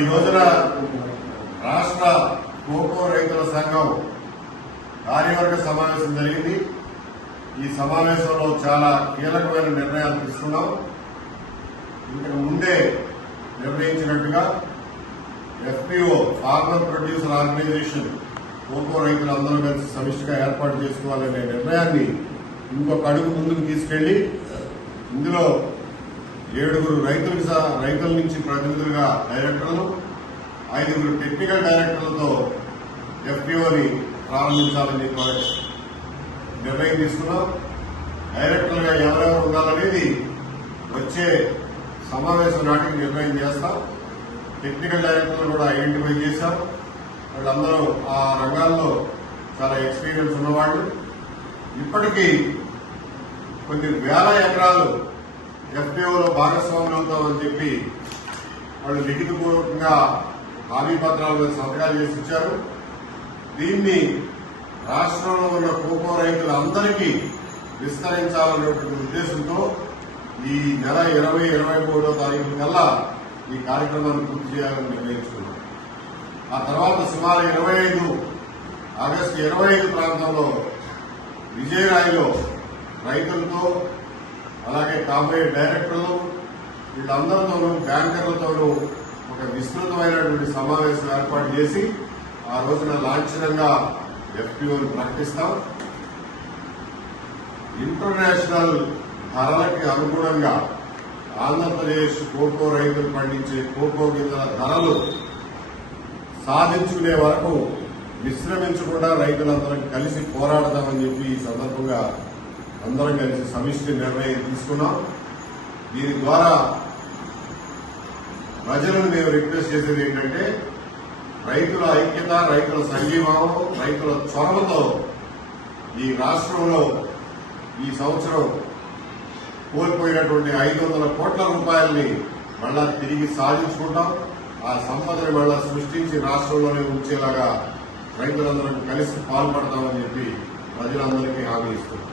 ఈ రోజున రాష్ట్ర కోకో రైతుల సంఘం కార్యవర్గ సమావేశం జరిగింది. ఈ సమావేశంలో చాలా కీలకమైన నిర్ణయాలు తీసుకున్నాం. ఇంతకు ముందే నిర్ణయించినట్టుగా FPO farmer producer organisation cocoa రైతులందరూ కలిసి సమిష్టిగా ఏర్పాటు చేసుకోవాలనే నిర్ణయాన్ని ఇంకొక అడుగు ముందుకు తీసుకెళ్లి ఇందులో 7 రైతుల నుంచి ప్రతినిధులుగా డైరెక్టర్లు, 5 టెక్నికల్ డైరెక్టర్లతో ఎఫ్పిఓని ప్రారంభించాలని నిర్ణయం తీసుకున్నాం. డైరెక్టర్లుగా ఎవరెవరు ఉండాలనేది వచ్చే సమావేశం నాటికి నిర్ణయం చేస్తాం. టెక్నికల్ డైరెక్టర్లు కూడా ఐడెంటిఫై చేశాం. వాళ్ళందరూ ఆ రంగాల్లో చాలా ఎక్స్పీరియన్స్ ఉన్నవాళ్లు. ఇప్పటికీ కొన్ని వేల ఎకరాలు ఎఫ్పిఓలో భాగస్వాములు అవుతామని చెప్పి వాళ్ళు లిఖితపూర్వకంగా హామీ పత్రాల మీద సంతకాలు చేసి ఇచ్చారు. దీన్ని రాష్ట్రంలో ఉన్న కోకో రైతులందరికీ విస్తరించాలనే ఉద్దేశంతో ఈ నెల 20-23వ తారీఖు కల్లా ఈ కార్యక్రమాన్ని పూర్తి చేయాలని నిర్ణయించుకున్నాం. ఆ తర్వాత సుమారు ఆగస్టు 25 ప్రాంతంలో విజయరాయిలో రైతులతో అలాగే కాబోయే డైరెక్టర్లు వీళ్ళందరితోనూ బ్యాంకర్లతోనూ ఒక విస్తృతమైనటువంటి సమావేశం ఏర్పాటు చేసి ఆ రోజున లాంఛనంగా ఎఫ్పిఓని ప్రకటిస్తాం. ఇంటర్నేషనల్ ధరలకి అనుగుణంగా ఆంధ్రప్రదేశ్ కోకో రైతులు పండించే కోకో గింజల ధరలు సాధించుకునే వరకు విశ్రమించకుండా రైతులందరం కలిసి పోరాడదామని చెప్పి ఈ సందర్భంగా అందరం కలిసి సమిష్టి నిర్ణయం తీసుకున్నాం. దీని ద్వారా ప్రజలను మేము రిక్వెస్ట్ చేసేది ఏంటంటే రైతుల ఐక్యత, రైతుల సంఘీభావం, రైతుల చొరవతో ఈ రాష్ట్రంలో ఈ సంవత్సరం కోల్పోయినటువంటి 500 కోట్ల రూపాయలని మళ్ళా తిరిగి సాధించుకుంటాం. ఆ సంపదని మళ్ళా సృష్టించి రాష్ట్రంలోనే ఉంచేలాగా రైతులందరం కలిసి పాల్పడతామని చెప్పి ప్రజలందరికీ హామీ ఇస్తున్నాం.